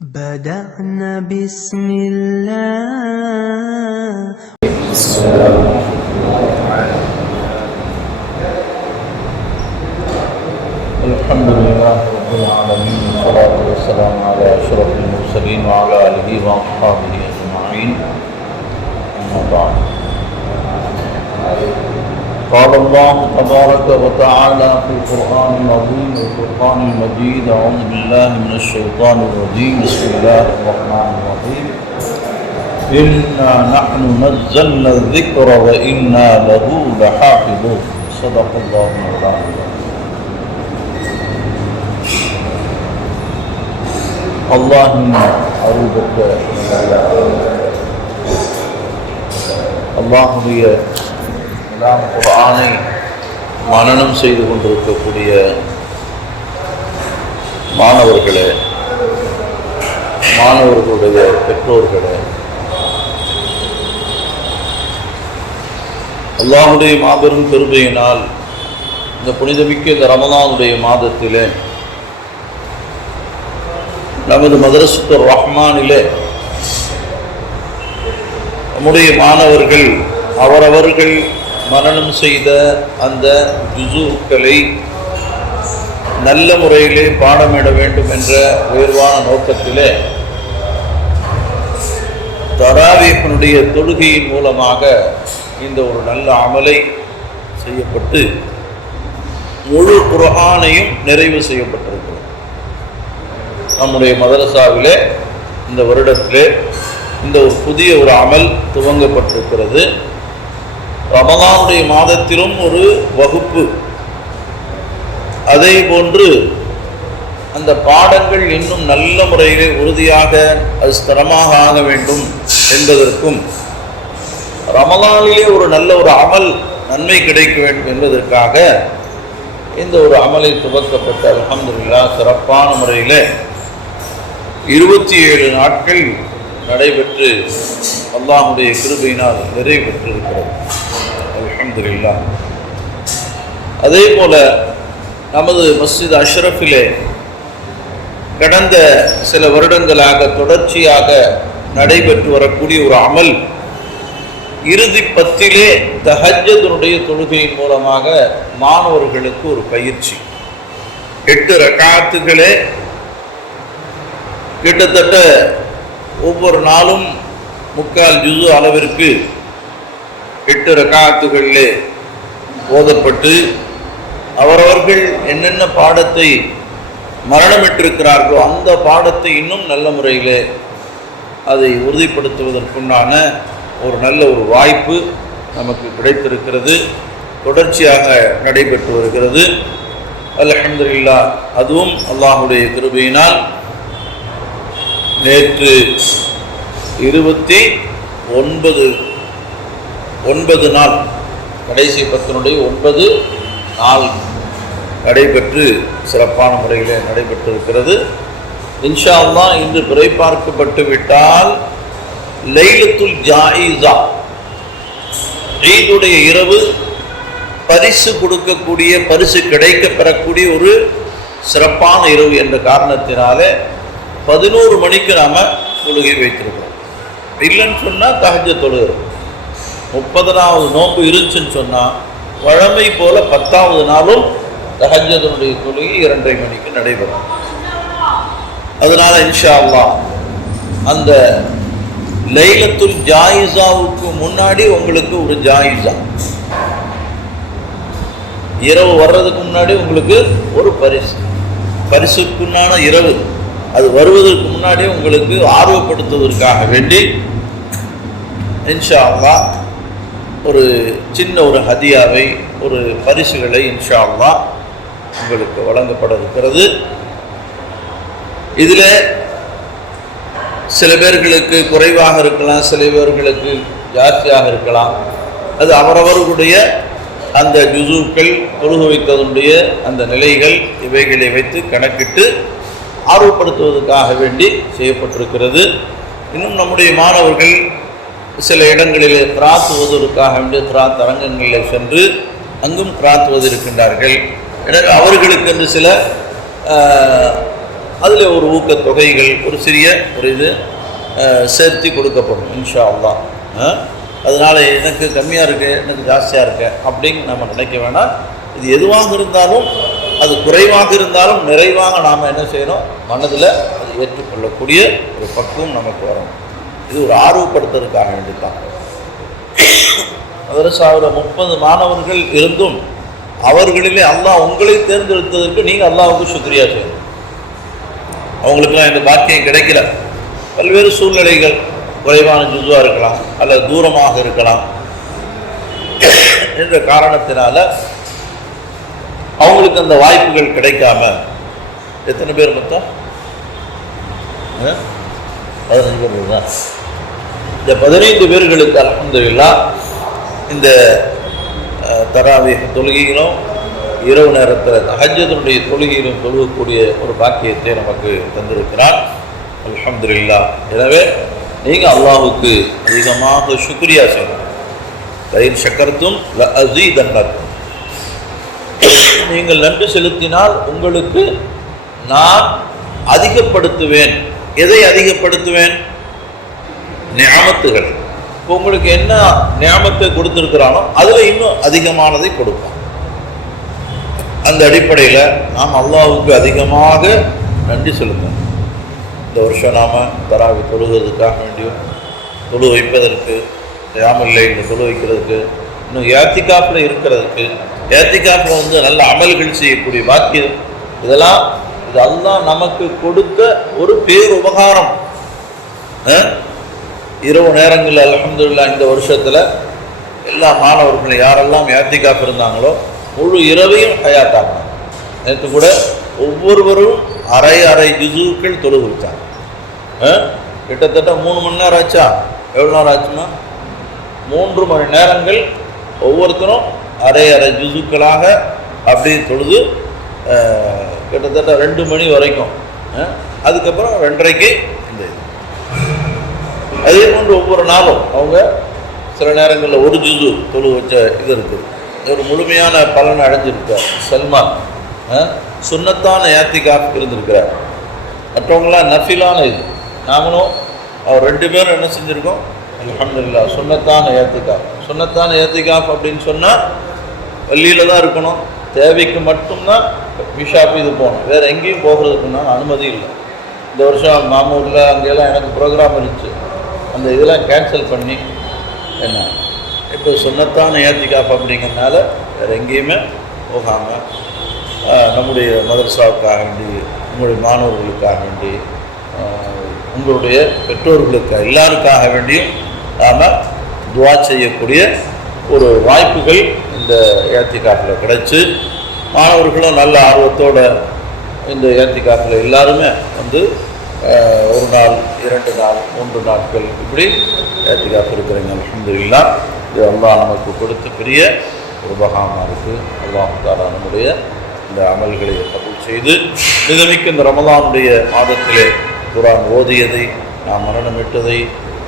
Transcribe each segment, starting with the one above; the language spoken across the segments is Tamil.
بدأنا بسم الله. الحمد لله رب العالمين والصلاة والسلام على أشرف المرسلين وعلى آله وأصحابه أجمعين. أما بعد، قال الله تبارك وتعالى في القرآن العظيم والفرقان المجيد: أعوذ بالله من الشيطان الرجيم، بسم الله الرحمن الرحيم. إنا نحن نزلنا الذكر وإنا له لحافظون. صدق الله العظيم. அல்லாஹின் அருள் பெற்ற அல்லாஹுடைய குர்ஆனை மனனம் செய்து கொண்டிருக்கக்கூடிய மாணவர்களுடைய பெற்றோர்களே, அல்லாஹுடைய மாபெரும் கிருபையினால் இந்த புனிதமிக்க இந்த ரமலானுடைய மாதத்திலே நமது மதரசத்துர் ரஹ்மானிலே நம்முடைய மாணவர்கள் அவரவர்கள் மனனம் செய்த அந்த ஜுஸூக்களை நல்ல முறையிலே பாடமிட வேண்டும் என்ற உயர்வான நோக்கத்திலே தராவீஹினுடைய தொழுகையின் மூலமாக இந்த ஒரு நல்ல அமலை செய்யப்பட்டு முழு குர்ஆனையும் நிறைவு செய்யப்பட்டிருக்கிறது. நம்முடைய மதரசாவிலே இந்த வருடத்திலே இந்த ஒரு புதிய ஒரு அமல் துவங்கப்பட்டிருக்கிறது. ரமலானுடைய மாதத்திலும் ஒரு வகுப்பு, அதே போன்று அந்த பாடங்கள் இன்னும் நல்ல முறையிலே உறுதியாக அது ஸ்திரமாக ஆக வேண்டும் என்பதற்கும், ரமலானிலே ஒரு நல்ல ஒரு அமல் நன்மை கிடைக்க வேண்டும் என்பதற்காக இந்த ஒரு அமலை துவக்கப்பட்ட அல்ஹம்துலில்லாஹ் சிறப்பான முறையிலே 27 நாட்கள் நடைபெற்று அல்லாஹ்வுடைய கிருபையினால் நிறைவு பெற்றிருக்கிறது. அல்ஹம்துலில்லாஹ். அதே போல நமது மஸ்ஜித் அஷ்ரஃபிலே கடந்த சில வருடங்களாக தொடர்ச்சியாக நடைபெற்று வரக்கூடிய ஒரு அமல், இறுதி பத்திலே தஹஜ்ஜுடைய தொழுகையின் மூலமாக மாணவர்களுக்கு ஒரு பயிற்சி. 8 ரக்காத்துகளே கிட்டத்தட்ட ஒவ்வொரு நாளும் 3/4 ஜுஸு அளவிற்கு 8 ரக்காத்துகளிலே ஓதப்பட்டு அவரவர்கள் என்னென்ன பாடத்தை மரணமிட்டிருக்கிறார்களோ அந்த பாடத்தை இன்னும் நல்ல முறையிலே அதை உறுதிப்படுத்துவதற்குண்டான ஒரு நல்ல ஒரு வாய்ப்பு நமக்கு கிடைத்திருக்கிறது. தொடர்ச்சியாக நடைபெற்று வருகிறது. அல்ஹம்துலில்லாஹ். அதுவும் அல்லாஹுடைய கிருபையினால் நேற்று 29 நாள், கடைசி 9 நாள் நடைபெற்று சிறப்பான முறையில் நடைபெற்றிருக்கிறது. இன்ஷா அல்லாஹ் இன்று பிறை பார்க்கப்பட்டு விட்டால் லைலத்துல் ஜாயிஸா, ஈதுடைய இரவு பரிசு கொடுக்கக்கூடிய, பரிசு கிடைக்க பெறக்கூடிய ஒரு சிறப்பான இரவு என்ற காரணத்தினாலே 11 மணிக்கு நாம் தொழுகை வைத்திருக்கிறோம். இல்லைன்னு சொன்னால் தஹஜ்ஜுத் தொழுகிறோம். 30வது நோன்பு இருந்துச்சுன்னு சொன்னால் வழமை போல 10வது நாளும் தஹஜ்ஜுடைய தொழுகை 2:30 மணிக்கு நடைபெறும். அதனால இன்ஷா அல்லாஹ் அந்த லைலத்துல் ஜாயிஸாவுக்கு முன்னாடி உங்களுக்கு ஒரு ஜாயிஸா, இரவு வர்றதுக்கு முன்னாடி உங்களுக்கு ஒரு பரிசுக்குண்டான இரவு, அது வருவதற்கு முன்னாடியே உங்களுக்கு ஆர்வப்படுத்துவதற்காக வேண்டி இன்ஷா அல்லாஹ் ஒரு சின்ன ஒரு ஹதியாவை, ஒரு பரிசுகளை இன்ஷா அல்லாஹ் உங்களுக்கு வழங்கப்பட இருக்கிறது. இதில் சில பேர்களுக்கு குறைவாக இருக்கலாம், சில பேர்களுக்கு ஜாஸ்தியாக இருக்கலாம். அது அவரவர்களுடைய அந்த ஜுஸூக்கள், தொழுகை வைத்ததனுடைய அந்த நிலைகள், இவைகளை வைத்து கணக்கிட்டு ஆர்வப்படுத்துவதற்காக வேண்டி செய்யப்பட்டிருக்கிறது. இன்னும் நம்முடைய மாணவர்கள் சில இடங்களிலே கிராத் ஓதுவதற்காக வேண்டிய கிராத் அரங்கங்களில் சென்று அங்கும் கிராத் ஓதிருக்கின்றார்கள். எனவே அவர்களுக்கு என்று சில அதில் ஒரு ஊக்கத்தொகைகள் ஒரு சிறிய ஒரு இது சேர்த்து கொடுக்கப்படும் இன்ஷா அல்லாஹ். அதனால் எனக்கு கம்மியாக இருக்குது, எனக்கு ஜாஸ்தியாக இருக்கு அப்படின்னு நம்ம நினைக்க வேணாம். இது எதுவாக இருந்தாலும், அது குறைவாக இருந்தாலும் நிறைவாக நாம் என்ன செய்யணும், மனதில் அது ஏற்றுக்கொள்ளக்கூடிய ஒரு பக்குவம் நமக்கு வரும். இது ஒரு ஆர்வப்படுத்துறதுக்காக வேண்டித்தான். மதரசாவில் 30 மாணவர்கள் இருந்தும் அவர்களிலே அல்லாஹ் உங்களை தேர்ந்தெடுத்ததற்கு நீங்கள் அல்லாஹ்வுக்கு சுக்ரியா செய்யணும். அவங்களுக்குலாம் இந்த பாக்கியம் கிடைக்கல. பல்வேறு சூழ்நிலைகள், குறைவான ஜுஸுவாக இருக்கலாம் அல்லது தூரமாக இருக்கலாம் என்ற காரணத்தினால அவங்களுக்கு அந்த வாய்ப்புகள் கிடைக்காம எத்தனை பேர் மொத்தம் 15 பேர் தான். இந்த 15 பேர்களுக்கு அல்ஹம்துலில்லாஹ் இந்த தராவீஹ் தொழுகையிலும் இரவு நேரத்தில் தஹஜ்ஜுடைய தொழுகையிலும் தொழுகக்கூடிய ஒரு பாக்கியத்தை நமக்கு தந்திருக்கிறார். அல்ஹம்துலில்லாஹ். எனவே நீங்கள் அல்லாஹுக்கு அதிகமாக சுக்ரியா செய்யணும். லஇன் ஷக்கர்தும் லஅஸீதன்னக்கும். நீங்கள் நன்றி செலுத்தினால் உங்களுக்கு நான் அதிகப்படுத்துவேன். எதை அதிகப்படுத்துவேன்? நியாமத்துகள். இப்போ உங்களுக்கு என்ன நியாமத்தை கொடுத்துருக்கிறானோ அதில் இன்னும் அதிகமானதை கொடுப்பான். அந்த அடிப்படையில் நாம் அல்லாஹுக்கு அதிகமாக நன்றி செலுத்தணும். இந்த வருஷம் நாம் தராவி தொழுகிறதுக்காக வேண்டியும் தொழு வைப்பதற்கு, யாமில்லை இந்த தொழு வைக்கிறதுக்கு, இன்னும் ஏத்திகாஃபில் இருக்கிறதுக்கு, ஏத்திகாஃபில் நல்ல அமல்கள் செய்யக்கூடிய பாக்கியம், இதெல்லாம் இது அல்லாஹ் நமக்கு கொடுத்த ஒரு பேர் உபகாரம். இரவு நேரங்களில் அல்ஹம்துலில்லாஹ் இந்த வருஷத்தில் எல்லா மாணவர்களும் யாரெல்லாம் ஏத்திகாஃப் இருந்தாங்களோ முழு இரவையும் ஹயாத்தாங்க. நேற்று கூட ஒவ்வொருவரும் அரை ஜுஸுக்கள் தொழுது வச்சாங்க. கிட்டத்தட்ட 3 மணி நேரம் ஆச்சா? எவ்வளோ நேரம் ஆச்சுன்னா 3 மணி நேரங்கள் ஒவ்வொருத்தரும் அரை ஜுஸுக்களாக அப்படி தொழுது கிட்டத்தட்ட 2 மணி வரைக்கும். அதுக்கப்புறம் 2:30க்கு இந்த இது. அதே போன்று ஒவ்வொரு நாளும் அவங்க சில நேரங்களில் ஒரு ஜுஸு தொழு வச்ச இது இருக்குது. ஒரு முழுமையான பலன் அடைஞ்சிருக்கார். சல்மான் சுன்னத்தான ஏத்திகாஃப் இருந்திருக்கிறார். மற்றவங்களாம் நஃபிலான இது. நாமளும் அவர் 2 பேரும் என்ன செஞ்சுருக்கோம்? அல்ஹம்துலில்லாஹ் சுன்னத்தான ஏத்திகாஃப். சுன்னத்தான ஏத்திகாஃப் அப்படின்னு சொன்னால் பள்ளியில் தான் இருக்கணும், தேவைக்கு மட்டும்தான் விஷாப் இது போகணும், வேறு எங்கேயும் போகிறதுக்குன்னா அனுமதி இல்லை. இந்த வருஷம் மாமூரில் அங்கெல்லாம் எனக்கு ப்ரோக்ராம் இருந்துச்சு, அந்த இதெல்லாம் கேன்சல் பண்ணி என்ன இப்போ சுன்னத்தான ஏத்திகாஃப் அப்படிங்கிறதுனால வேறு எங்கேயுமே போகாமல் நம்முடைய மதரசாவுக்காக வேண்டி, உங்களுடைய மாணவர்களுக்காக வேண்டி, உங்களுடைய பெற்றோர்களுக்கு எல்லாருக்காக வேண்டியும் நாம் துவா செய்யக்கூடிய ஒரு வாய்ப்புகள் இந்த ஏத்திகாஃபில் கிடைச்சி, மாணவர்களும் நல்ல ஆர்வத்தோடு இந்த ஏத்திகாஃபில் எல்லாருமே ஒரு நாள் 2 நாள் 3 நாட்கள் இப்படி ஏத்திகாஃப் இருக்கிறீங்க. அல்ஹம்துலில்லாஹ். இது அல்லாஹ் நமக்கு கொடுத்த பெரிய ஒரு உபகாரமாக இருக்குது. அல்லாஹ் தஆலா நம்முடைய இந்த அமல்களை கபூல் செய்து மிகமிக்க இந்த ரமலானுடைய மாதத்திலே குர்ஆன் ஓதியதை, நாம் மரணமிட்டதை,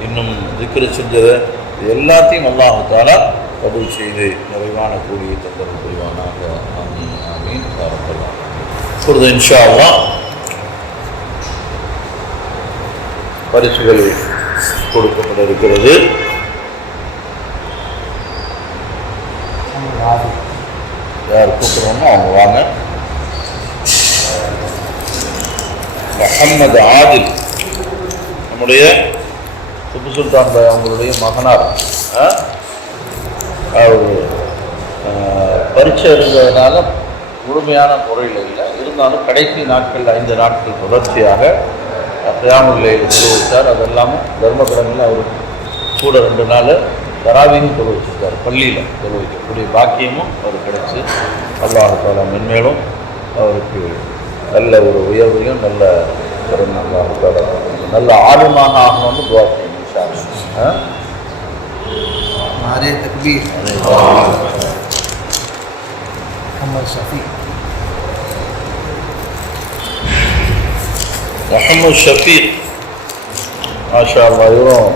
இன்னும் திக்ரு செஞ்சதை, இது எல்லாத்தையும் அல்லாஹ் தஆலா கபூல் செய்து நிறைவான கூலியை தந்தல் புரிவானாக. ஆமீன் ஆமீன். இப்பொழுது இன்ஷா அல்லாஹ் பரிசுகள் கொடுக்கப்பட இருக்கிறது. யார் கூப்பிட்றோமோ அவங்க வாங்க. முஹம்மது ஆதில், நம்முடைய திப்பு சுல்தான் பாய் அவங்களுடைய மகனார். அவர் பரீட்சை இருந்ததுனால முழுமையான முறையில் இல்லை, இருந்தாலும் கடைசி நாட்கள் 5 நாட்கள் தொடர்ச்சியாக கியாமுல் லைல் தொழு வச்சார். அது இல்லாமல் தர்மபுரமில் அவர் கூட 2 நாள் தராவீஹ் தொழு வச்சுருக்கார். பள்ளியில் தொழு வைக்கக்கூடிய பாக்கியமும் அவர் கிடைச்சி அல்லாஹ் தஆலா மென்மேலும் அவருக்கு நல்ல ஒரு உயர்வையும் நல்ல திறன் அல்லாஹ் தஆலா நல்ல ஆளுமாக ஆகணும்னு துவா செய்யணும். இன்ஷா அல்லாஹ். नारे तकबीर। मोहम्मद शफीक, முஹம்மது ஷஃபீக் மாஷா அல்லாஹ். இவரும்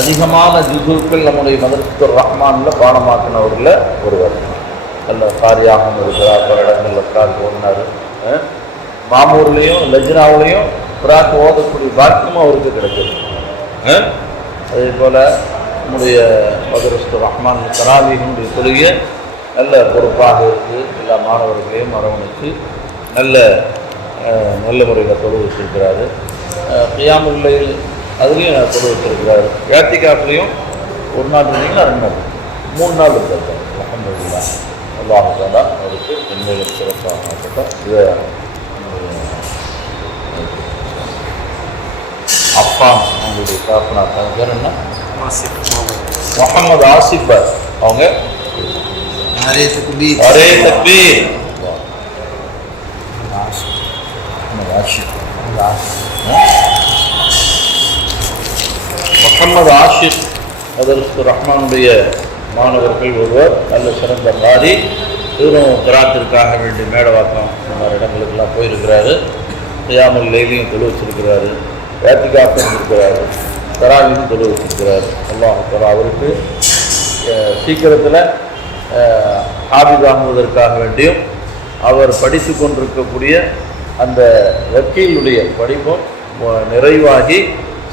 அதிகமான ஜுஸுக்கள் நம்முடைய மதரசத்துர் ரஹ்மானில் பாடமாக்கினவர்களில் ஒருவர். நல்ல காரியாகவும் இருக்கிறார். பல இடங்களில் கார் போனார். மாமூர்லேயும் லஜ்னாவிலையும் குரான் ஓதக்கூடிய பாக்கியமும் அவருக்கு கிடைச்சது. அதே போல் நம்முடைய மதரஸ்து ரஹ்மான் தராவீஹுடைய தொழுகை நல்ல பொறுப்பாக இருந்து எல்லா மாணவர்களையும் அரவணைச்சு நல்ல முறையில் தொழு வச்சிருக்கிறாரு. கியாமுல்லைல் அதுலேயும் தொழு வச்சிருக்கிறாரு. யாத்திகாஃப்லேயும் ஒரு நாள் இருந்தீங்கன்னா 2 நாள் 3 நாள் இருக்காரு. அல்ஹம்துலில்லாஹ். அல்லாஹ் தஆலா அவருக்கு மென்மேலும் சிறப்பாக ஆகட்டும். இதை அஃபான் அவங்களுடைய காப்பனார் பேர் என்ன? முகமது ஆசிஃப் அவங்க அரே தக்பீர் முகமது ஆஷிப் மதரஸ்து ரஹ்மானுடைய மாணவர்கள் ஒருவர், நல்ல சிறந்த காரி. இவரும் கிராத்திற்காக வேண்டி மேடவாக்கம் இந்த மாதிரி இடங்களுக்கெல்லாம் போயிருக்கிறாரு. கியாமுல் லைலையும் தொழு வச்சிருக்கிறாரு. யாத்திகாஃபும் இருக்கிறாரு. தராவியும் தொழு வச்சிருக்கிறாரு. அல்லாஹ் தஆலா அவருக்கு சீக்கிரத்தில் ஹாபிதாகுவதற்காக வேண்டியும் அவர் படித்து கொண்டிருக்கக்கூடிய அந்த வக்கீலுடைய படிப்பும் நிறைவாகி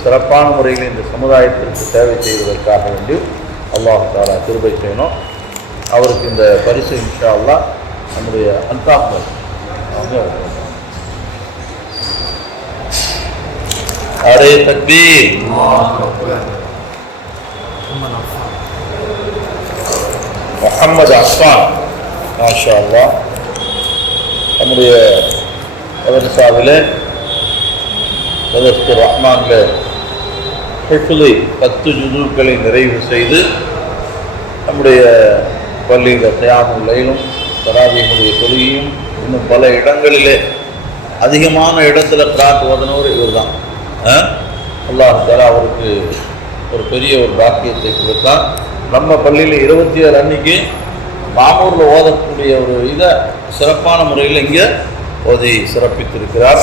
சிறப்பான முறையில் இந்த சமுதாயத்திற்கு சேவை செய்வதற்காக வேண்டியும் அல்லாஹ் தஆலா கிருபை செய்யணும். அவருக்கு இந்த பரிசு இன்ஷா அல்லாஹ் நம்முடைய அன்தாஹ் அவங்க அரே தக்பீர் முஹம்மது அஃபான் மாஷா அல்லாஹ் நம்முடைய மதரசாவில் மதரஸ்து ரஹ்மானில் ஹிஃப்லி 10 ஜுஸுக்களை நிறைவு செய்து நம்முடைய பள்ளியில் கியாமுல் லைலும் தராவீஹுடைய தொழுகையும் இன்னும் பல இடங்களிலே அதிகமான இடத்துல கிராத் ஓதனவர் இவர் தான். அல்லாஹ் தஆலா அவருக்கு ஒரு பெரிய ஒரு பாக்கியத்தை கொடுத்தான். நம்ம பள்ளியில் 27 அன்னைக்கு மாமூரில் ஓதக்கூடிய ஒரு இதை சிறப்பான முறையில் இங்கே ஓதி சிறப்பித்திருக்கிறார்.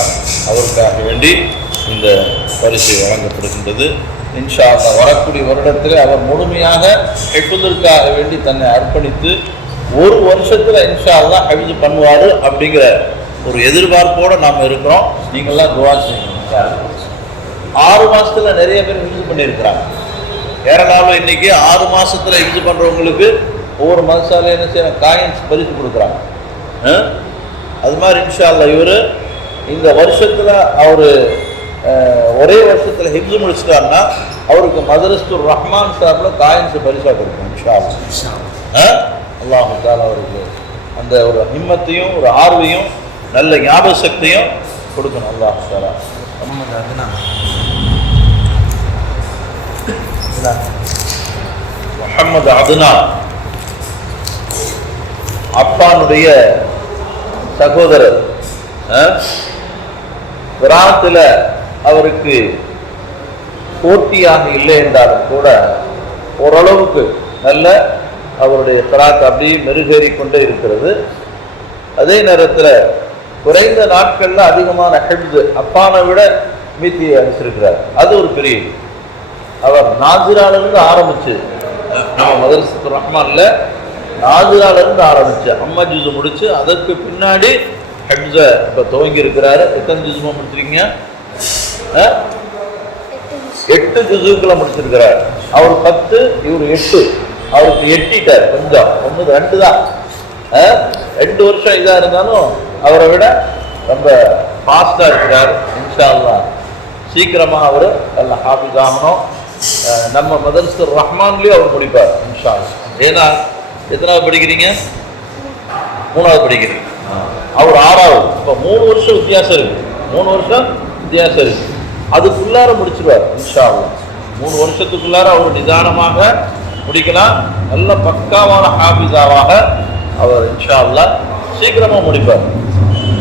அவருக்காக வேண்டி இந்த பரிசு வழங்கப்படுகின்றது. இன்ஷா அல்லாஹ் வரக்கூடிய வருடத்தில் அவர் முழுமையாக ஹிஃப்துக்காக வேண்டி தன்னை அர்ப்பணித்து 1 வருஷத்தில் இன்ஷா அல்லாஹ் ஹிஃப்து பண்ணுவார் அப்படிங்கிற ஒரு எதிர்பார்ப்போடு நாம் இருக்கிறோம். நீங்கள்லாம் துஆ செய்யுங்க. 6 மாதத்தில் நிறைய பேர் ஹிஃப்து பண்ணியிருக்கிறாங்க. கேரளாவில் இன்றைக்கி 6 மாதத்தில் ஹிஃப்து பண்ணுறவங்களுக்கு ஒவ்வொரு மதரசாலையும் என்ன செய்யணும், காயின்ஸ் பரிசு கொடுக்குறாங்க. அது மாதிரி இன்ஷா அல்லாஹ் இவர் இந்த வருஷத்தில் அவர் ஒரே வருஷத்தில் ஹிஃப்து முடிச்சிட்டாருன்னா அவருக்கு மதரஸ்து ரஹ்மான் சார்பில் காயின்ஸ் பரிசாக கொடுக்கும் இன்ஷா அல்லாஹ். அல்லாஹ் தஆலா அவருக்கு அந்த ஒரு ஹிம்மத்தையும் ஒரு ஆர்வையும் நல்ல ஞாபக சக்தியும் கொடுக்கணும். அல்லாஹ் தஆலா முஹம்மது அத்னான் அப்பானுடைய சகோதரர். கிராத்தில் அவருக்கு போட்டியாக இல்லை என்றாலும் கூட ஓரளவுக்கு நல்ல அவருடைய கிராத் அப்படியே மெருகேறி கொண்டே இருக்கிறது. அதே நேரத்தில் குறைந்த நாட்களில் அதிகமான ஹிஃப்து அப்பானை விட மீத்தியை அடிச்சிருக்கிறார். அது ஒரு பெரிய அவர் நாசிராலிருந்து ஆரம்பிச்சு நம்ம மதரஸ்து ரஹ்மான்ல நாசிராலிருந்து ஆரம்பிச்சு 5 ஜுஸு முடிச்சு அதற்கு பின்னாடி ஹிஃப்ஸை இப்போ துவங்கி இருக்கிறாரு. எத்தனை ஜுஸுமா முடிச்சிருக்கீங்க? 8 ஜுஸுக்களை முடிச்சிருக்கிறார். அவர் 10, இவர் 8. அவருக்கு எட்டிட்டார் கொஞ்சம், 1 2 தான். 2 வருஷம் இதாக இருந்தாலும் அவரை விட ரொம்ப ஃபாஸ்டாக இருக்கிறார். இன்ஷா அல்லாஹ் சீக்கிரமாக அவர் நல்ல ஹாஃபிஸ் ஆகணும். நம்ம மதரஸ்து ரஹ்மான்லேயும் அவர் முடிப்பார் இன்ஷா அல்லாஹ். ஏன்னா எத்தனாவது படிக்கிறீங்க? 3வது படிக்கிறீங்க. அவர் 6வது. இப்போ 3 வருஷம் வித்தியாசம் இருக்குது. 3 வருஷம் வித்தியாசம் இருக்குது. அதுக்குள்ளார முடிச்சிருவார் இன்ஷா அல்லாஹ். 3 வருஷத்துக்குள்ளார அவர் நிதானமாக முடிக்கலாம். நல்ல பக்காவான ஹாஃபிஸாவாக அவர் இன்ஷா அல்லாஹ் சீக்கிரமாக முடிப்பார்.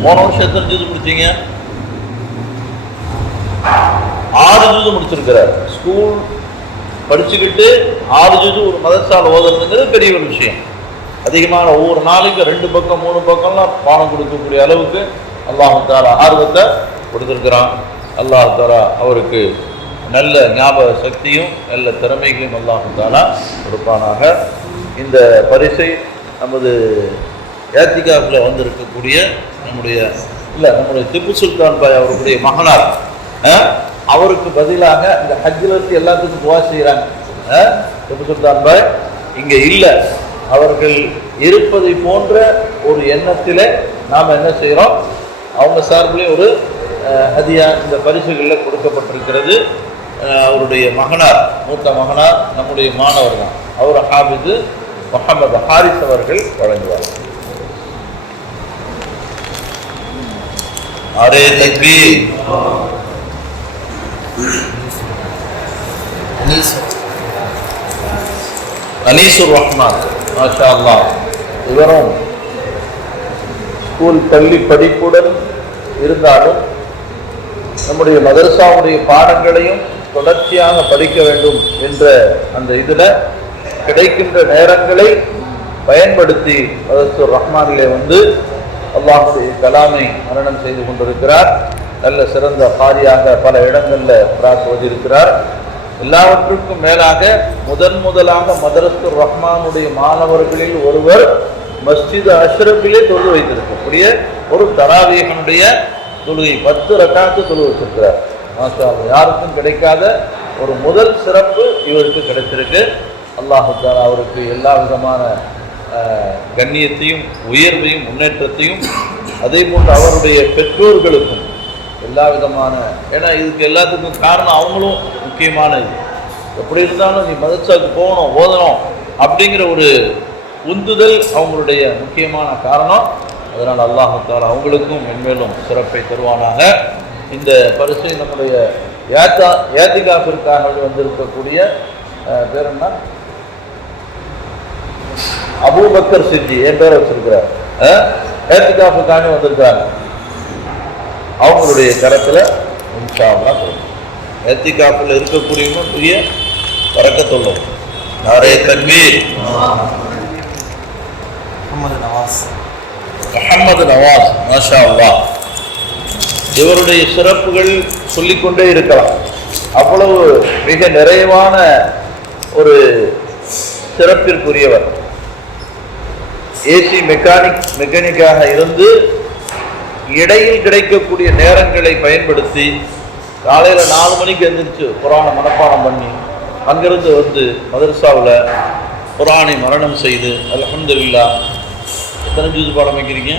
3 வருஷம் எத்தனை ஜூஸ் முடிச்சிங்க? 6 ஜூஸ் முடிச்சிருக்கிறார். ஸ்கூல் படிச்சுக்கிட்டு 6 ஜூஸ் ஒரு மதரசால ஓதுறதுங்கிறது பெரிய ஒரு விஷயம். அதிகமான ஒவ்வொரு நாளைக்கு 2 பக்கம் 3 பக்கம்லாம் பாடம் கொடுக்கக்கூடிய அளவுக்கு அல்லாஹ் தஆலா ஆர்வத்தை கொடுத்துருக்கிறான். அல்லாஹ் தஆலா அவருக்கு நல்ல ஞாபக சக்தியும் நல்ல திறமைகளையும் அல்லாஹ் தஆலா கொடுப்பானாக. இந்த பரிசை நமது ஏத்திகாஃபில் வந்திருக்கக்கூடிய நம்முடைய இல்லை, நம்முடைய திப்பு சுல்தான் பாய் அவருடைய மகனார் அவருக்கு பதிலாக இந்த ஹஜ்ஜில் வச்சு எல்லாத்துக்கும் துவா செய்கிறாங்க. திப்பு சுல்தான் பாய் இங்கே இல்லை, அவர்கள் இருப்பதை போன்ற ஒரு எண்ணத்தில் நாம் என்ன செய்கிறோம், அவங்க சார்பிலே ஒரு ஹதியா இந்த பரிசுகளில் கொடுக்கப்பட்டிருக்கிறது. அவருடைய மகனார், மூத்த மகனார் நம்முடைய மாணவர் தான், அவர் ஹாபிது முஹம்மது ஹாரிஸ் அவர்கள் வழங்குவார். அரே தக்பீர். அனீசுர் ரஹ்மான், மாஷா அல்லாஹ். இவரும் ஸ்கூல் பள்ளி படிப்புடன் இருந்தாலும் நம்முடைய மதரசாவுடைய பாடங்களையும் தொடர்ச்சியாக படிக்க வேண்டும் என்ற அந்த இதில் கிடைக்கின்ற நேரங்களை பயன்படுத்தி மதரசூர் ரஹ்மானிலே அல்லாஹுடைய கலாமை மரணம் செய்து கொண்டிருக்கிறார். நல்ல சிறந்த காரியாக பல இடங்களில் பிரார்த்துவதிருக்கிறார். எல்லாவற்றுக்கும் மேலாக முதலாக மதரசூர் ரஹ்மானுடைய மாணவர்களில் ஒருவர் மஸ்ஜித் அஷ்ரஃபிலே தொழுது வைத்திருக்கக்கூடிய ஒரு தராவீஹனுடைய தொழுகை 10 ரக்காத்து தொழு வச்சிருக்கிறார். மாஷா அல்லாஹ், யாருக்கும் கிடைக்காத ஒரு முதல் சிறப்பு இவருக்கு கிடைத்திருக்கு. அல்லாஹ் தஆலா அவருக்கு எல்லா விதமான கண்ணியத்தையும் உயர்வையும் முன்னேற்றத்தையும், அதே போன்று அவருடைய பெற்றோர்களுக்கும் எல்லா விதமான, ஏன்னா இதுக்கு எல்லாத்துக்கும் காரணம் அவங்களும் முக்கியமானது. எப்படி இருந்தாலும் நீ மதரசாவுக்கு போகணும், ஓதணும் அப்படிங்கிற ஒரு உந்துதல் அவங்களுடைய முக்கியமான காரணம். அதனால் அல்லாஹ் தஆலா அவங்களுக்கும் மென்மேலும் சிறப்பை தருவானாக. இந்த பரிசை நம்முடைய ஏத்திகாஃபிற்காக வந்திருக்கக்கூடிய பேர் என்ன, அபூபக்கர் சித்தி என் பேரை வச்சிருக்கிறார், ஏத்திகாஃபுக்காக வந்திருக்கிறாங்க. அவங்களுடைய கரத்தில் இன்ஷா அல்லாஹ் ஏத்திகாஃபில் இருக்கக்கூடியவங்க பெரிய பரக்கத்துள்ளோம். நாரே தக்பீர். முஹம்மது நவாஸ், மாஷா அல்லாஹ். இவருடைய சிறப்புகள் சொல்லிக்கொண்டே இருக்கலாம். அவ்வளவு மிக நிறைவான ஒரு சிறப்பிற்குரியவர். ஏசி மெக்கானிக்காக இருந்து இடையில் கிடைக்கக்கூடிய நேரங்களை பயன்படுத்தி காலையில் 4 மணிக்கு எழுந்திரிச்சு குர்ஆனை மனப்பாடம் பண்ணி அங்கிருந்து மதரசாவில் குர்ஆனை மரணம் செய்து அல்ஹம்துலில்லாஹ். எத்தனை ஜுசு பாடம் வைக்கிறீங்க?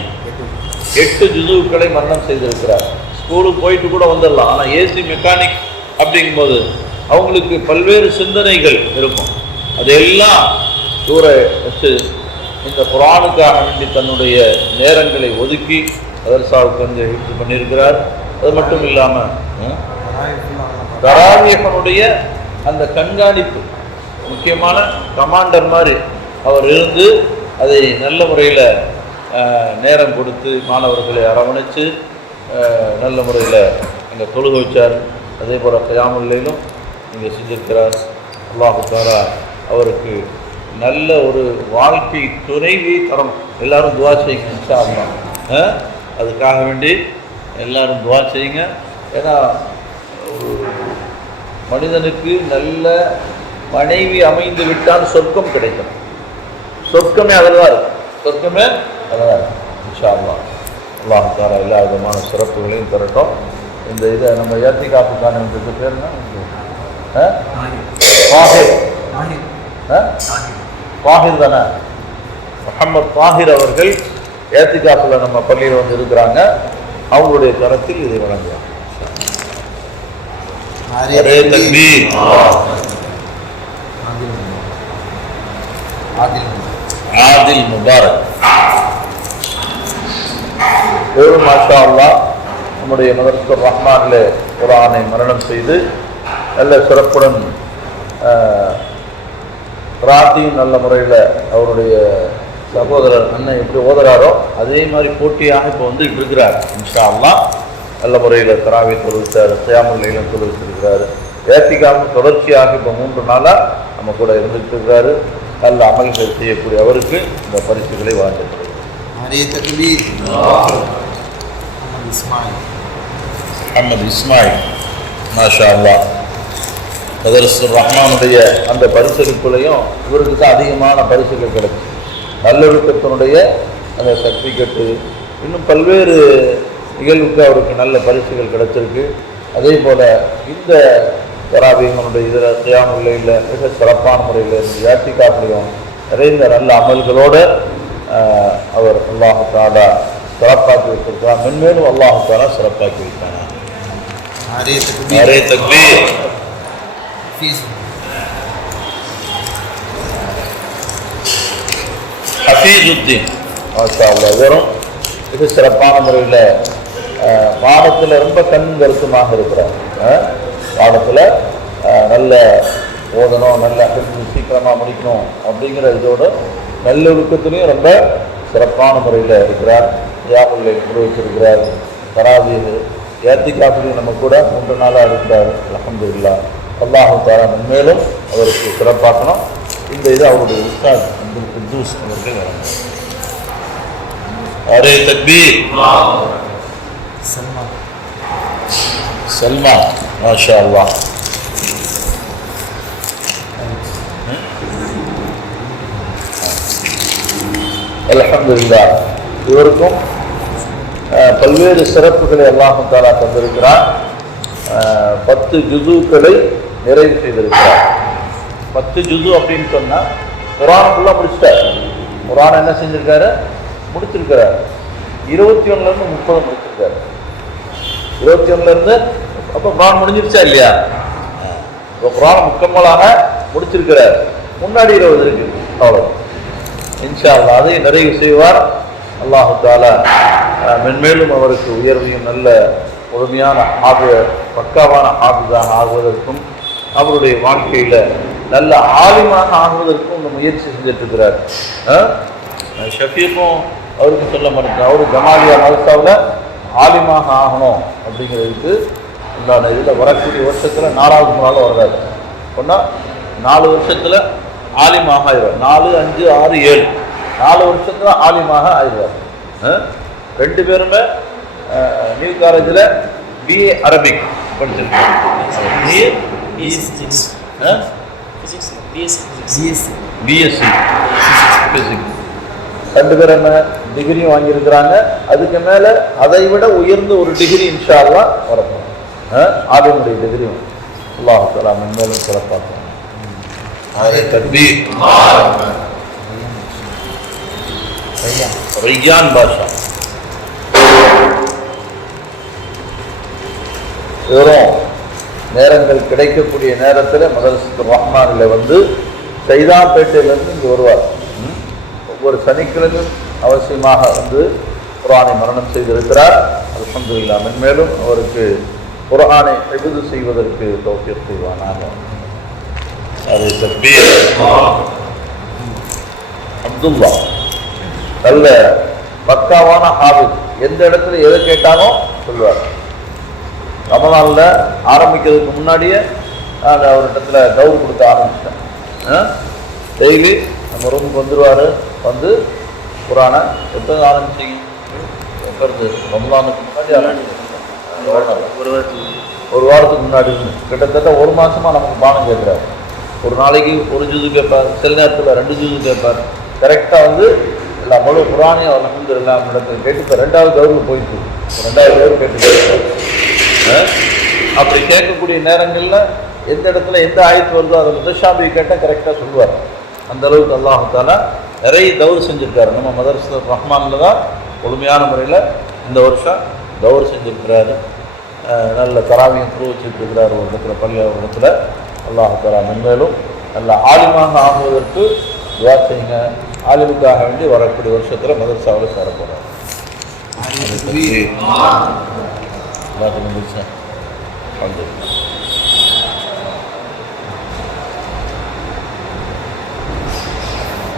8 ஜுசுக்களை மரணம் செய்திருக்கிறார். ஸ்கூலுக்கு போயிட்டு கூட வந்துடலாம். ஆனால் ஏசி மெக்கானிக் அப்படிங்கும்போது அவங்களுக்கு பல்வேறு சிந்தனைகள் இருக்கும். அதையெல்லாம் தூர வச்சு இந்த குர்ஆனுக்காக வேண்டி தன்னுடைய நேரங்களை ஒதுக்கி மதரசாவுக்கு இது பண்ணியிருக்கிறார். அது மட்டும் இல்லாமல் தராவீஹனுடைய அந்த கண்காணிப்பு, முக்கியமான கமாண்டர் மாதிரி அவர் இருந்து அதை நல்ல முறையில் நேரம் கொடுத்து மாணவர்களை அரவணைச்சு நல்ல முறையில் இங்கே தொழுக வச்சார். அதே போல் கியாமுல்லைலும் இங்கே செஞ்சிருக்கிறார். அல்லாஹ் தஆலா அவருக்கு நல்ல ஒரு வாழ்க்கை துணைவி தரணும். எல்லாரும் துவா செய்யுங்க இன்ஷா அல்லாஹ். அதுக்காக வேண்டி எல்லாரும் துவா செய்யுங்க. ஏன்னா ஒரு மனிதனுக்கு நல்ல மனைவி அமைந்து விட்டால் சொர்க்கம் கிடைக்கும். சொர்க்கமே அதில் தான் இருக்கும். சொர்க்கமே அதில் தான் இருக்கும் இன்ஷா அல்லாஹ். அல்லாஹ் தஆலா எல்லா விதமான சிறப்புகளையும் தரட்டும். இந்த இதை நம்ம ஏத்திகாஃபுக்கான இந்த பேர் என்ன, தாஹிர் தானே, முஹம்மது தாஹிர் அவர்கள் ஏத்திகாஃபில் நம்ம பள்ளியில் இருக்கிறாங்க. அவங்களுடைய கரத்தில் இதை வழங்குவாங்க. ஆதில் முபாரக் மாஷா அல்லாஹ் நம்முடைய மதரசூர் ரஹ்மானில் குர்ஆனை மரணம் செய்து நல்ல சிறப்புடன் ராத்தியும் நல்ல முறையில் அவருடைய சகோதரர் அண்ணன் எப்படி ஓதுறாரோ அதே மாதிரி போட்டியாக இப்போ இருக்கிறார். இன்ஷா அல்லாஹ் நல்ல முறையில் தராவி தொழுவித்தார், கியாமுல்லைலும் தொழுவித்திருக்கிறார். ஏத்திகாஃபும் தொடர்ச்சியாக இப்போ 3 நாளாக நம்ம கூட இருந்துகிட்டு இருக்கிறாரு. நல்ல அமல்கள் செய்யக்கூடிய அவருக்கு இந்த பரிசுகளை வழங்கப்படுகிறது. முஹம்மது இஸ்மாயில் மாஷா அல்லாஹ். மதரசூர் ரஹ்மானுடைய அந்த பரிசளிப்புலையும் இவருக்கு தான் அதிகமான பரிசுகள் கிடைக்கும். நல்லொழுக்கத்தினுடைய அந்த சர்டிஃபிகேட்டு, இன்னும் பல்வேறு நிகழ்வுக்கு அவருக்கு நல்ல பரிசுகள் கிடைச்சிருக்கு. அதே போல் இந்த தராவீகனுடைய இதில் கியாமுல்லையில் மிக சிறப்பான முறையில் இருந்து யாத்திகாஃபிலையும் நிறைந்த நல்ல அமல்களோடு அவர் அல்லாஹு தஆலா சிறப்பாக்கி வைத்திருக்கிறார். மென்மேலும் அல்லாஹு தஆலா சிறப்பாக்கி வைத்தார். அரே தக்பீர். ஹஃபீஸுத்தீன் மாஷா அல்லாஹ் இவரும் மிக சிறப்பான முறையில் பாடத்தில் ரொம்ப கண்ணும் கருத்துமாக இருக்கிறார். பாடத்தில் நல்ல ஓதணும், நல்ல சீக்கிரமாக முடிக்கணும் அப்படிங்கிற இதோடு நல்லொழுக்கத்திலையும் ரொம்ப சிறப்பான முறையில் இருக்கிறார். கியாமுல்லை நிர்வகிச்சிருக்கிறார். தராவீஹ் இஅ்திகாஃபிலையும் நம்ம கூட 3 நாளாக இருக்கிறார். அல்ஹம்துலில்லாஹ். அல்லாஹு தஆலா மென்மேலும் அவருக்கு சிறப்பாக்கணும். இந்த இது அவருடைய உஸ்தாத் அப்துல் குத்தூஸ் அவர்கள் வழங்குகிறார். அரே தக்பீர். சல்மா மாஷா அல்லாஹ். அல்ஹம்துலில்லாஹ். இவருக்கும் பல்வேறு சிறப்புகளை அல்லாஹ் தஆலா தந்திருக்கிறார். 10 ஜுஸுக்களை நிறைவு செய்திருக்கிறார். 10 ஜுஸு அப்படின்னு சொன்னால் குர்ஆன் ஃபுல்லாக முடிச்சிட்டார். குர்ஆன் என்ன செஞ்சிருக்காரு? முடிச்சிருக்கிறார். 21லேருந்து 30 முடிச்சிருக்காரு. 21லேருந்து அப்போ குர்ஆன் முடிஞ்சிருச்சா இல்லையா? இப்போ குர்ஆன் முக்கம்மலாக முடிச்சிருக்கிறார். முன்னாடி 20 இருக்கு. அவ்வளோ இன்ஷா அல்லாஹ் அதை நிறைவு செய்வார். அல்லாஹு தஆலா மென்மேலும் அவருக்கு உயர்வையும் நல்ல முழுமையான பக்காவான ஹாஃபிஸாக ஆகுவதற்கும் அவருடைய வாழ்க்கையில் நல்ல ஆலிமாக ஆகுவதற்கும் இந்த முயற்சி செஞ்சுட்டு இருக்கிறார். ஷஃபீக்கும் அவருக்கு சொல்ல மாட்டேன். அவரு ஜமாலியா மதரசாவில் ஆலிமாக ஆகணும் அப்படிங்கிறதுக்கு உண்டான இதில் வரக்கூடிய வருஷத்தில் 4வது முறையில் வர்றாரு. ஒன்றா 4 வருஷத்தில் ஆலிமாக ஆயிடுவார். 4, 5, 6, 7 4 வருஷத்தில் ஆலிமாக ஆயிடுவார். 2 பேருமே நியூ காலேஜில் பிஏ அரபிக் படிச்சிருக்காங்க. பிஎஸ்சி பிசிக்ஸ் 2 பேர் என்ன டிகிரியும் வாங்கியிருக்கிறாங்க. அதுக்கு மேலே அதை விட உயர்ந்த ஒரு டிகிரி இன்ஷா அல்லாஹ் வரப்போம். ஆலிமுடைய டிகிரியும் அல்லாஹ் தஆலா மென்மேலும் சிறப்பாக்கும். தக்பீர். ரையான் பாஷா இவரும் நேரங்கள் கிடைக்கக்கூடிய நேரத்தில் மதரசத்துர் ரஹ்மானில் வந்து சைதாப்பேட்டையிலேருந்து இங்கே வருவார். ஒவ்வொரு சனிக்கிழமையும் அவசியமாக வந்து குர்ஆனை மரணம் செய்திருக்கிறார். அல்ஹம்துலில்லாஹ். மென்மேலும் அவருக்கு குர்ஆனை ஹிஃப்து செய்வதற்கு தௌஃபீக் செய்வானாக. அது தக்பீர். அப்துல்லா நல்ல பக்காவான ஹாஃபிஸ். எந்த இடத்துல எதை கேட்டாலும் சொல்லுவார். ரமலானில் ஆரம்பிக்கிறதுக்கு முன்னாடியே நான் ஒரு இடத்துல கவுர் கொடுக்க ஆரம்பிச்சிட்டேன். டெய்லி நம்ம ரூமுக்கு வந்துடுவார். வந்து குர்ஆனை எப்போ ஆரம்பிச்சிங்க? எப்போ இருந்து? ரமலானுக்கு முன்னாடி ஒரு வாரத்துக்கு முன்னாடி இருந்து கிட்டத்தட்ட 1 மாதமாக நமக்கு பானம் கேட்குறாரு. ஒரு நாளைக்கு 1 ஜுஸு கேட்பார். சில நேரத்தில் 2 ஜுஸு கேட்பார். கரெக்டாக வந்து எல்லா முழு குர்ஆனையும் அல்ஹம்துலில்லாஹ் இடத்துல கேட்டு இப்போ 2வது கவுரில் போயிட்டு 2வது கவுர் கேட்டு அப்படி கேட்கக்கூடிய நேரங்களில் எந்த இடத்துல எந்த ஆயத்து வருதோ அதை முத்தஷாபி கேட்டால் கரெக்டாக சொல்லுவார். அந்த அளவுக்கு அல்லாஹ் தஆலா நிறைய தௌர் செஞ்சுருக்காரு. நம்ம மதரசத்துர் ரஹ்மானில் தான் முழுமையான முறையில் இந்த வருஷம் தௌர் செஞ்சுருக்கிறாரு. நல்ல தராவியம் வச்சுட்டு இருக்கிறார். ஒரு இடத்துல பள்ளி ஒரு இடத்துல அல்லாஹ் தஆலா மென்மேலும் நல்ல ஆலிமாக ஆகுவதற்கு துஆ செய்யுங்க. ஆலிமுக்காக வேண்டி வரக்கூடிய வருஷத்தில் மதரசாவில் சேர போகிறார்.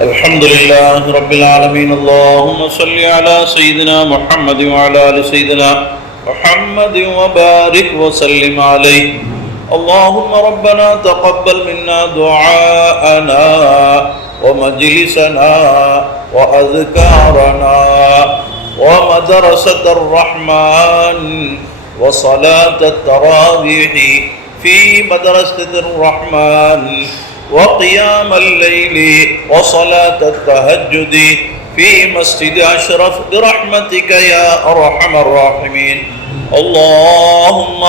الحمد لله رب العالمين. اللهم صل على سيدنا محمد وعلى آل سيدنا محمد وبارك وسلم عليه. اللهم ربنا تقبل منا دعاءنا ومجلسنا وأذكارنا ومدرسة الرحمن وصلاة التراويح في مدرسة الرحمن وقيام الليل وصلاة التهجد في مسجد أشرف برحمتك يا أرحم الراحمين. اللهم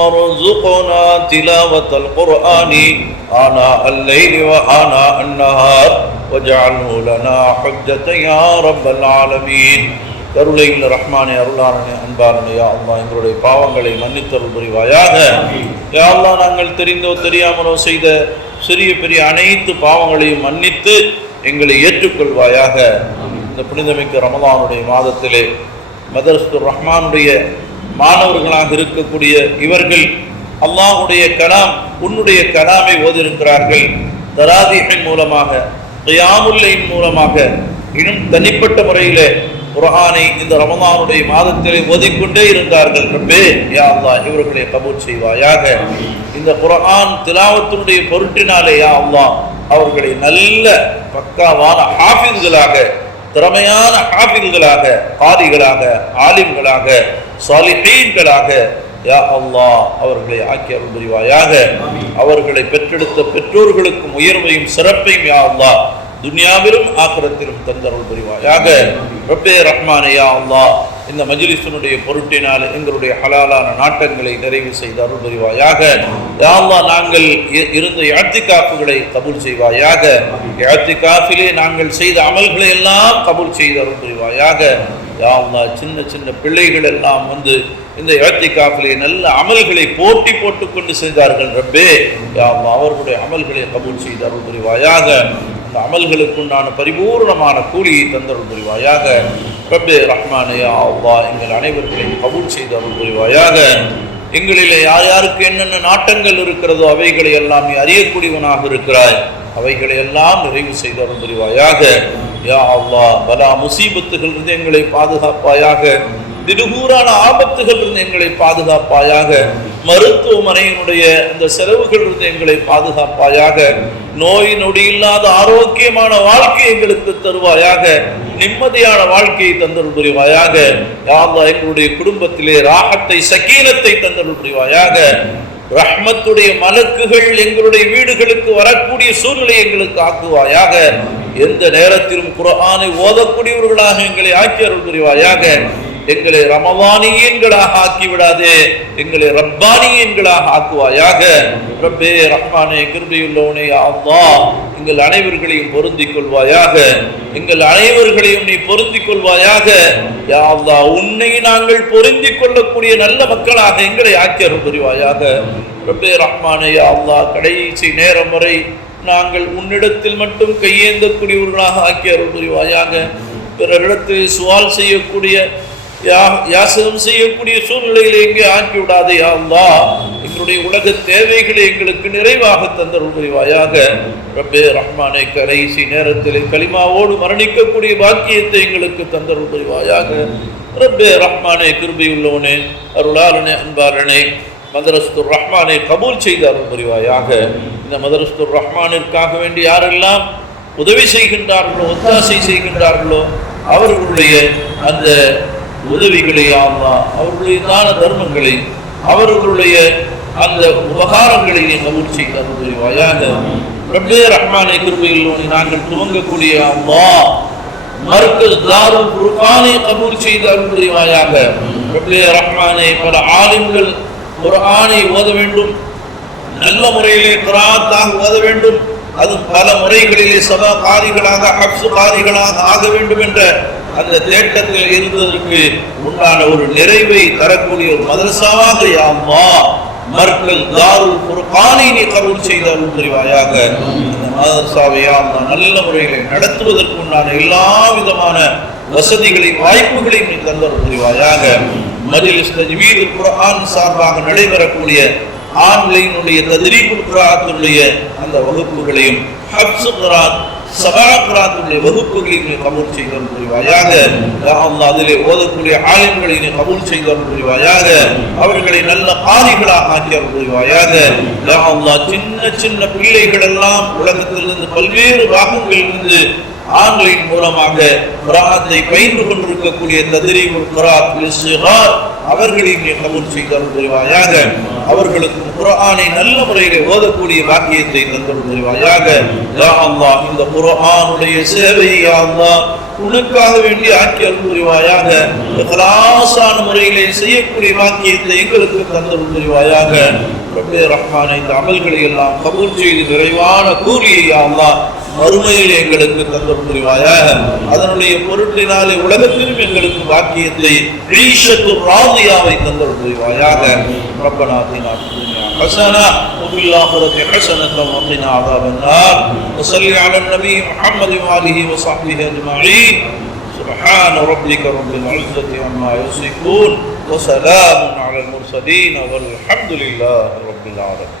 ارزقنا تلاوة القرآن آناء الليل وآناء النهار واجعله لنا حجة يا رب العالمين. கருணையில் ரஹ்மானே அருளானே அன்பானே யா அல்லாஹ் எங்களுடைய பாவங்களை மன்னித்தருள் புரிவாயாக. யா அல்லாஹ் நாங்கள் தெரிந்தோ தெரியாமலோ செய்த சிறிய பெரிய அனைத்து பாவங்களையும் மன்னித்து எங்களை ஏற்றுக்கொள்வாயாக. இந்த புனிதமிக்க ரமலானுடைய மாதத்திலே மதரஸ்துர் ரஹ்மானுடைய மாணவர்களாக இருக்கக்கூடிய இவர்கள் அல்லாஹுடைய கலாம் உன்னுடைய கலாமை ஓதிருக்கிறார்கள். தராதீஹின் மூலமாக கியாமுல் லைல் மூலமாக இன்னும் தனிப்பட்ட முறையிலே குர்ஆனை இந்த ரமலானுடைய மாதத்திலே ஓதிக்கொண்டே இருந்தார்கள். ரப்பே யா அல்லாஹ் இவர்களை கபூல் செய்வாயாக. இந்த குர்ஆன் திலாவத்தினுடைய பொருட்டினாலே யா அல்லாஹ் அவர்களை நல்ல பக்காவான ஹாஃபிஸ்களாக, திறமையான ஹாஃபிஸ்களாக, காரிகளாக, ஆலிம்களாக, சாலிஹீன்களாக யா அல்லாஹ் அவர்களை ஆக்கி அருள் புரிவாயாக. அவர்களை பெற்றெடுத்த பெற்றோர்களுக்கும் உயர்வையும் சிறப்பையும் யா அல்லாஹ் துன்யாவிலும் ஆக்கிரத்திலும் தந்தருள் புரிவாயாக. ரப்பே ரஹ்மானே யா அல்லாஹ் இந்த மஜ்லிஸினுடைய பொருட்டினால் எங்களுடைய ஹலாலான நாட்டங்களை நிறைவு செய்து அருள் புரிவாயாக. யா அல்லாஹ் நாங்கள் இருந்த இஅ்திகாஃப்களை கபூல் செய்வாயாக. இஅ்திகாஃபிலே நாங்கள் செய்த அமல்களை எல்லாம் கபூல் செய்து அருள் புரிவாயாக. யா அல்லாஹ் சின்ன சின்ன பிள்ளைகள் எல்லாம் வந்து இந்த இஅ்திகாஃபிலே நல்ல அமல்களை போட்டி போட்டுக்கொண்டு செய்தார்கள். ரப்பே யா அல்லாஹ் அவர்களுடைய அமல்களை கபூல் செய்து அருள் புரிவாயாக. அந்த அமல்களுக்குண்டான பரிபூர்ணமான கூலியை தந்தருள் புரிவாயாக. ரப்பே ரஹ்மானே யா அல்லாஹ் எங்கள் அனைவர்களையும் கபூல் செய்து அருள் புரிவாயாக. எங்களிலே யார் யாருக்கு என்னென்ன நாட்டங்கள் இருக்கிறதோ அவைகளை எல்லாம் நீ அறியக்கூடியவனாக இருக்கிறாய். அவைகளை எல்லாம் நிறைவு செய்து அருள் புரிவாயாக. யா அல்லாஹ் பலா முசீபத்துகள் இருந்து எங்களை பாதுகாப்பாயாக. திடுகூறான ஆபத்துகள் இருந்து எங்களை பாதுகாப்பாயாக. மருத்துவமனையினுடைய அந்த செலவுகள் இருந்து எங்களை பாதுகாப்பாயாக. நோய் நொடி இல்லாத ஆரோக்கியமான வாழ்க்கை எங்களுக்கு தருவாயாக. நிம்மதியான வாழ்க்கையை தந்தருள் புரிவாயாக. யா அல்லாஹ் எங்களுடைய குடும்பத்திலே ராஹத்தை சக்கீனத்தை தந்தருள் புரிவாயாக. ரஹ்மத்துடைய மலக்குகள் எங்களுடைய வீடுகளுக்கு வரக்கூடிய சூழ்நிலை எங்களுக்கு ஆக்குவாயாக. எந்த நேரத்திலும் குர்ஆனை ஓதக்கூடியவர்களாக எங்களை ஆக்கி அருள் புரிவாயாக. எங்களை ரமவானியன்களாக ஆக்கிவிடாதே, எங்களை ரப்பானியன்களாக ஆக்குவாயாக. ரப்பே ரஹ்மானே கிருபையுள்ளவனே யா அல்லாஹ் எங்கள் அனைவர்களையும் பொருந்திக் கொள்வாயாக. எங்கள் அனைவர்களையும் நீ பொருந்திக் கொள்வாயாக. யா அல்லாஹ் உன்னை நாங்கள் பொருந்திக் கொள்ளக்கூடிய நல்ல மக்களாக எங்களை ஆக்கி அருள் புரிவாயாக. ரப்பே ரஹ்மானே யா அல்லாஹ் கடைசி நேரம் வரை நாங்கள் உன்னிடத்தில் மட்டும் கையேந்தக்கூடியவர்களாக ஆக்கி அருள் புரிவாயாக. பிறரிடத்தில் சுவால் செய்யக்கூடிய யாசகம் செய்யக்கூடிய சூழ்நிலைகளை எங்கே ஆக்கி விடாதே யா அல்லாஹ். எங்களுடைய உலக தேவைகளை எங்களுக்கு நிறைவாக தந்தருள் புரிவாயாக. ரப்பே ரஹ்மானே கடைசி நேரத்தில் கலிமாவோடு மரணிக்கக்கூடிய பாக்கியத்தை எங்களுக்கு தந்தருள் புரிவாயாக. ரப்பே ரஹ்மானே கிருபையுள்ளவனே அருளாளனே அன்பாளனே மதரஸ்துர் ரஹ்மானை கபூல் செய்து அருள் புரிவாயாக. இந்த மதரஸ்துர் ரஹ்மானிற்காக வேண்டி யாரெல்லாம் உதவி செய்கின்றார்களோ, ஒத்தாசை செய்கின்றார்களோ அவர்களுடைய அந்த உதவிகளை அல்லாஹ் அவர்களுடைய தான தர்மங்களை அவர்களுடைய அந்த உபகாரங்களை கபூல் செய்து அருள் புரிவாயாக. ரப்பே ரஹ்மானே கிருபையுள்ளவனே நாங்கள் துவங்கக்கூடிய அல்லாஹ் மர்கஸ் தாருல் குர்ஆனை கபூல் செய்து அருள் புரிவாயாக. ரப்பே ரஹ்மானே பல ஆலிம்கள் குர்ஆனை ஓத வேண்டும், நல்ல முறையிலே கிராத்தாக ஓத வேண்டும், அது பல முறைகளிலே சபா காரிகளாக ஹப்ஸ் காரிகளாக ஆக வேண்டும் என்ற அந்த தேட்டத்தில் இருந்ததற்கு உண்டான ஒரு நிறைவை தரக்கூடிய ஒரு மதரசாவாக யா அல்லாஹ் மர்கஸ் தாருல் குர்ஆனை நீ கபூல் செய்து அருள் புரிவாயாக. அந்த மதரசாவை யா அல்லாஹ் நல்ல முறையில் நடத்துவதற்கு உண்டான எல்லா விதமான வசதிகளையும் வாய்ப்புகளையும் நீ தந்தருள் புரிவாயாக. மஜ்லிஸ் தஜ்வீதுல் குர்ஆன் சார்பாக நடைபெறக்கூடிய ஆன்லைனுடைய தத்ரீபுல் குர்ஆனுடைய அந்த வகுப்புகளையும் ஹப்ஸ் குர்ஆன் சபா குர்ஆனுடைய வகுப்புகளையும் நீ கபூல் செய்து அருள் புரிவாயாக. யா அல்லாஹ் அதிலே ஓதக்கூடிய ஆலிம்களை நீ கபூல் செய்து அருள் புரிவாயாக. அவர்களை நல்ல காரிகளாக ஆக்கி அருள் புரிவாயாக. யா அல்லாஹ் சின்ன சின்ன பிள்ளைகள் எல்லாம் உலகத்திலிருந்து பல்வேறு பாகங்களிலிருந்து ஆன்லைன் மூலமாக குர்ஆனை பயின்று கொண்டிருக்கக்கூடிய தத்ரீபுல் குர்ஆன் லிஸ்ஸிகார் அவர்களை நீ கபூல் செய்து அருள் புரிவாயாக. அவர்களுக்கு குர்ஆனை நல்ல முறையில் ஓதக்கூடிய பாக்கியத்தை தந்தருள் புரிவாயாக. யா அல்லாஹ், இந்த குர்ஆனுடைய சேவையை யா அல்லாஹ் உனக்காக வேண்டி ஆக்கி அருள் புரிவாயாக. இக்லாஸான முறையிலே செய்யக்கூடிய பாக்கியத்தை எங்களுக்கு தந்தருள் புரிவாயாக. ரப்பே ரஹ்மானே, இந்த அமல்களை எல்லாம் கபூல் செய்து நிறைவான கூலியை யா அல்லாஹ் மறுமையில் எங்களுக்கு தந்தருள் புரிவாயாக. அதனுடைய பொருட்டினாலே உலகத்திலும் எங்களுக்கு பாக்கியத்தை ஈஷத்துர் ராதியாவை தந்தருள் புரிவாயாக. ரப்பனா ஆத்தினா ஃபித் துன்யா ஹஸனா வ ஃபில் ஆখিরাতি ஹஸனத்தன் வ கினா அஸாபன்னார். வஸல்லி அலா நபி முஹம்மது வ ஆலிஹி வ ஸஹ்பிஹி அஜ்மஈன். சுப்ஹான ரப்பிக ரப்பில் இஸ்ஸத்தி அம்மா யசிஃபூன் வ ஸலாமுன் அலல் முர்ஸலீன் வல்ஹம்துலில்லாஹி ரப்பில் ஆலமீன்.